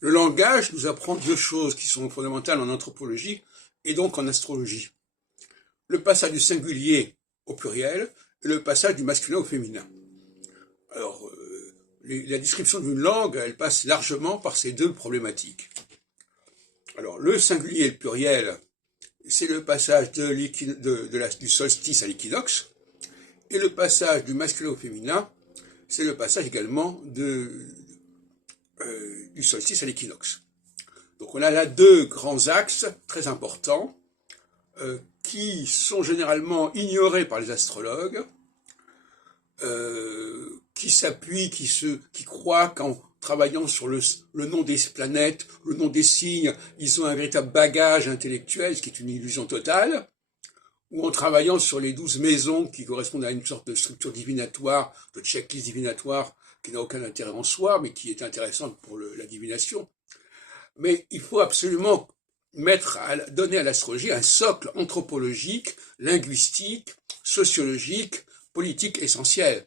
Le langage nous apprend deux choses qui sont fondamentales en anthropologie et donc en astrologie. Le passage du singulier au pluriel et le passage du masculin au féminin. Alors, la description d'une langue, elle passe largement par ces deux problématiques. Alors, le singulier et le pluriel, c'est le passage du solstice à l'équinoxe, et le passage du masculin au féminin, c'est le passage également du solstice à l'équinoxe. Donc on a là deux grands axes très importants qui sont généralement ignorés par les astrologues, qui s'appuient, qui croient qu'en travaillant sur le nom des planètes, le nom des signes, ils ont un véritable bagage intellectuel, ce qui est une illusion totale, ou en travaillant sur les 12 maisons qui correspondent à une sorte de structure divinatoire, de checklist divinatoire, qui n'a aucun intérêt en soi, mais qui est intéressante pour la divination. Mais il faut absolument donner à l'astrologie un socle anthropologique, linguistique, sociologique, politique essentiel.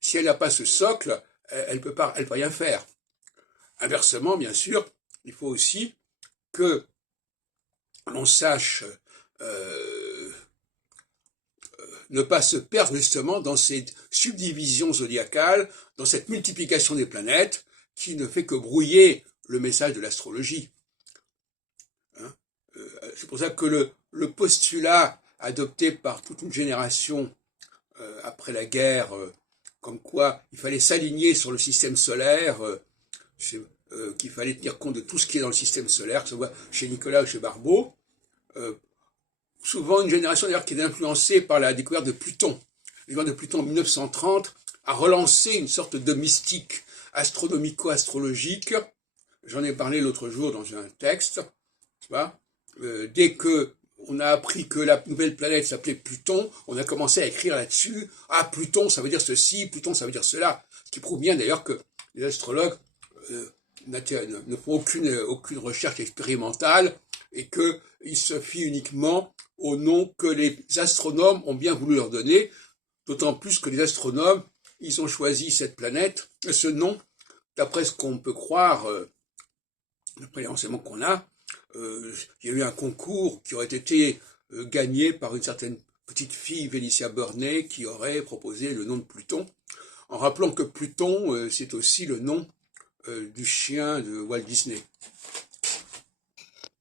Si elle n'a pas ce socle, elle peut rien faire. Inversement, bien sûr, il faut aussi que l'on sache ne pas se perdre justement dans ces subdivisions zodiacales, dans cette multiplication des planètes qui ne fait que brouiller le message de l'astrologie. Hein, c'est pour ça que le postulat adopté par toute une génération après la guerre, comme quoi il fallait s'aligner sur le système solaire, qu'il fallait tenir compte de tout ce qui est dans le système solaire, que ce soit chez Nicolas ou chez Barbeau, souvent une génération d'ailleurs qui est influencée par la découverte de Pluton. La découverte de Pluton en 1930 a relancé une sorte de mystique astronomico-astrologique. J'en ai parlé l'autre jour dans un texte. Dès que on a appris que la nouvelle planète s'appelait Pluton, on a commencé à écrire là-dessus. Ah, Pluton, ça veut dire ceci, Pluton, ça veut dire cela. Ce qui prouve bien d'ailleurs que les astrologues ne font aucune recherche expérimentale et qu'ils se fient uniquement au nom que les astronomes ont bien voulu leur donner, d'autant plus que les astronomes, ils ont choisi cette planète, ce nom, d'après ce qu'on peut croire, d'après les renseignements qu'on a, il y a eu un concours qui aurait été gagné par une certaine petite fille, Vélicia Burney, qui aurait proposé le nom de Pluton, en rappelant que Pluton, c'est aussi le nom du chien de Walt Disney.